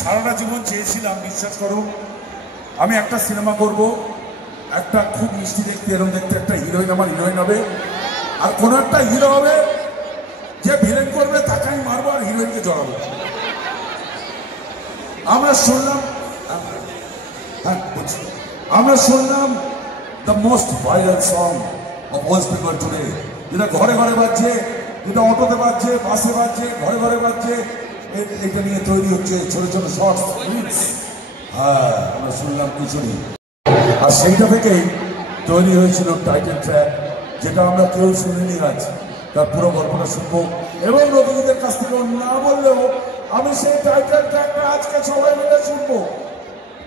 সারাটা জীবন চেয়েছিলাম, বিশ্বাস করো, আমি একটা সিনেমা করব, একটা খুব মিষ্টি দেখতে এরকম দেখতে একটা হিরোইন, আমার হিরোইন হবে, আর কোনো একটা হিরো হবে যে ভিলেন করবে তাকে আমি মারবো আর হিরোইনকে জড়াবো। আমরা শুনলাম the most viral song of West Bengal today, যেটা ঘরে ঘরে বাজছে, যেটা অটোতে বাজছে, বাসে বাজছে, ঘরে ঘরে বাজছে, এটা নিয়ে তৈরি হচ্ছে ছোট ছোট শর্টস। হ্যাঁ, আমরা শুনলাম কিছুই, আর সেইটা থেকেই তৈরি হয়েছিল টাইটেল ট্র্যাক, যেটা আমরা কেউ শুনিনি। আজ তার পুরো গল্পটা শুনবো এবং নতুনদের কাছ থেকে না বললেও আমি সেই টাইটেল ট্র্যাকটা আজকে সবাই মিলে শুনবো।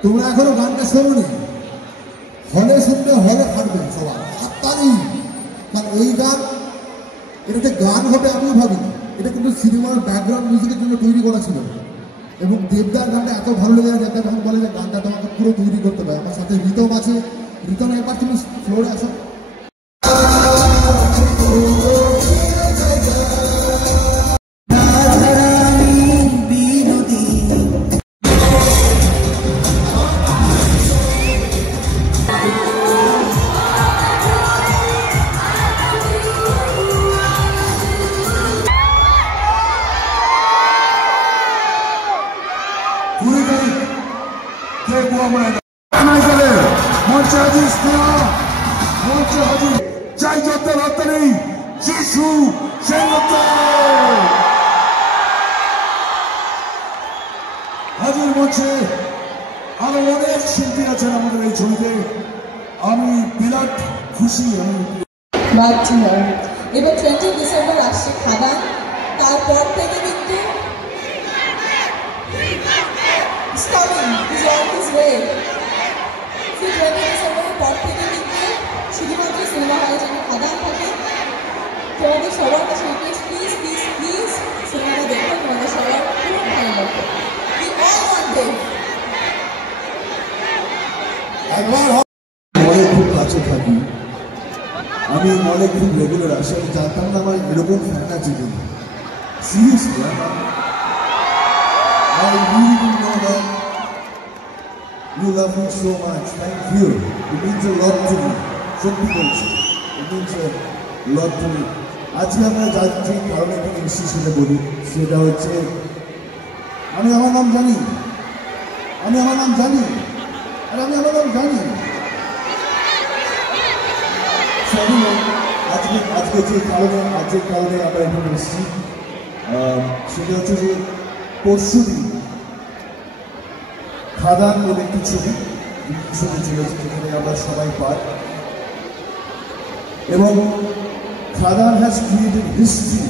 তোমরা এখনো গানটা শোনোনি, হলে শুনতে হলে থাকবে সবাই হাততালি, কারণ এই গান, এটাতে গান হবে আমিও ভাবিনি, এটা কিন্তু সিনেমার ব্যাকগ্রাউন্ড মিউজিকের জন্য তৈরি করা ছিল। এবং দেবদার গানটা এত ভালো লেগে দেবদা যখন বলে যে গানটা তোমাকে পুরো তৈরি করতে হবে। আমার সাথে রিতম আছে, রিতম একবার তুমি ফ্লোরে আসো। হাজির মঞ্চে আরো অনেক শিল্পী আছেন আমাদের এই ছবিতে, আমি বিরাট খুশি। এবার 20 ডিসেম্বর আসছে খাদান, তারপর থেকে কিন্তু পর থেকে কিন্তু শুধুমাত্র সিনেমা হলে যেন খাদান থাকে। তোমাদের সবার কাছে রিকোয়েস্ট, প্লিজ প্লিজ প্লিজ সিনেমাটা দেখো, তোমাদের সবার খুব ভালো লাগবে। মলে খুব কাছে থাকি আমি, মলে খুব রেগুলার আসি, আমি জানতাম না আমার এরকম ফ্যান আছে কিন্তু seriously I really didn't know that you love me so much. Thank you. It means a lot to me. সত্যি বলছি, it means a lot to me. আজকে আমরা যাচ্ছি কারণে একটা ইস্যু সেটা বলি, সেটা হচ্ছে আমি আমার নাম জানি, আর আমি আমার নাম জানি। আজকে যে কারণে আমরা এখানে এসেছি সেটা হচ্ছে যে পরশুদিন খাদান বলে একটি ছবি চলেছে, যেখানে আমরা সবাই পাই, এবং খাদান হ্যাজ ক্রিয়েটেড হিস্ট্রি।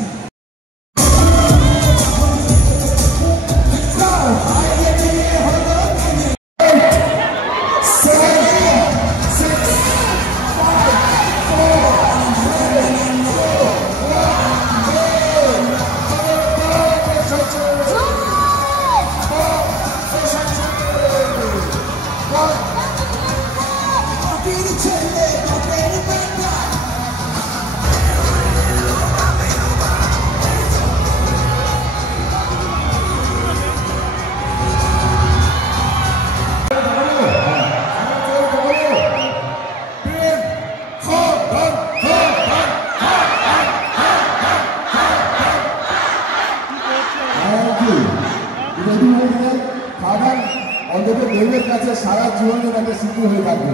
অন্তত দেবের কাছে সারা জীবনের একটা স্মৃতি হয়ে থাকবে।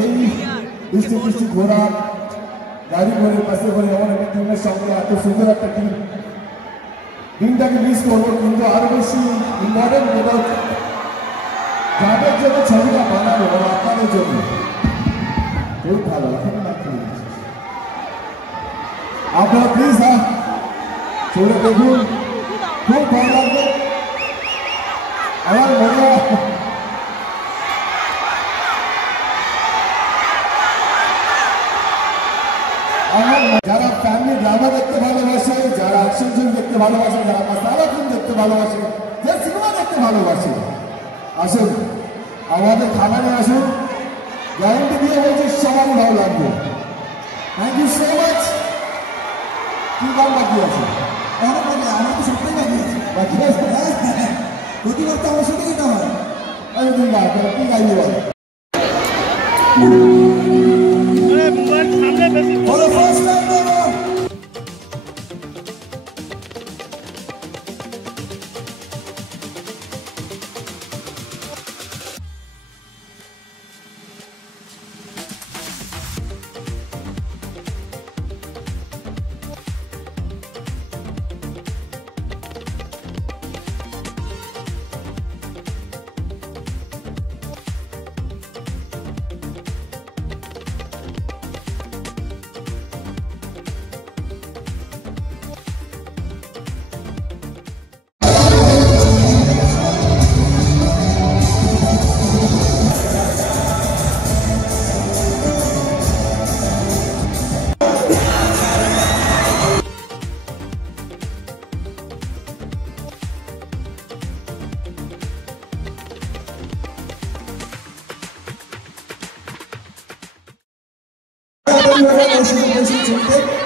এই বৃষ্টি বৃষ্টি ঘোরা, গাড়ি করে বাসে করে এমন একটা টিমের সঙ্গে এত সুন্দর একটা টিম, দিনটাকে মিস করবো, কিন্তু আরো বেশি ইম্পর্টেন্ট যাদের জন্য ছবিটা বানাবো আপনাদের জন্য খুব ভালো। আপনারা প্লিজ ছবি দেখুন, খুব ভালো লাগবে। আমার মনে হয় যারা ফ্যামিলি ড্রামা দেখতে ভালোবাসে, যারা অ্যাকশন ফিল্ম দেখতে ভালোবাসে, যারা মাসালা ফিল্ম দেখতে ভালোবাসে, যারা সিনেমা দেখতে ভালোবাসে, আসুন আমাদের খাবারে আসুন, গ্যারান্টি দিয়ে বলছি সবারই ভালো লাগবে। Thank you so much. কি গান বাকি আছে? আমার তো সবটাই বাকি আছে। প্রতিবার তো আমার সাথেই না হয়। আরে তুই না তুই গাইবি বল। বলো ফার্স্ট টাইম বলো। Congratulations,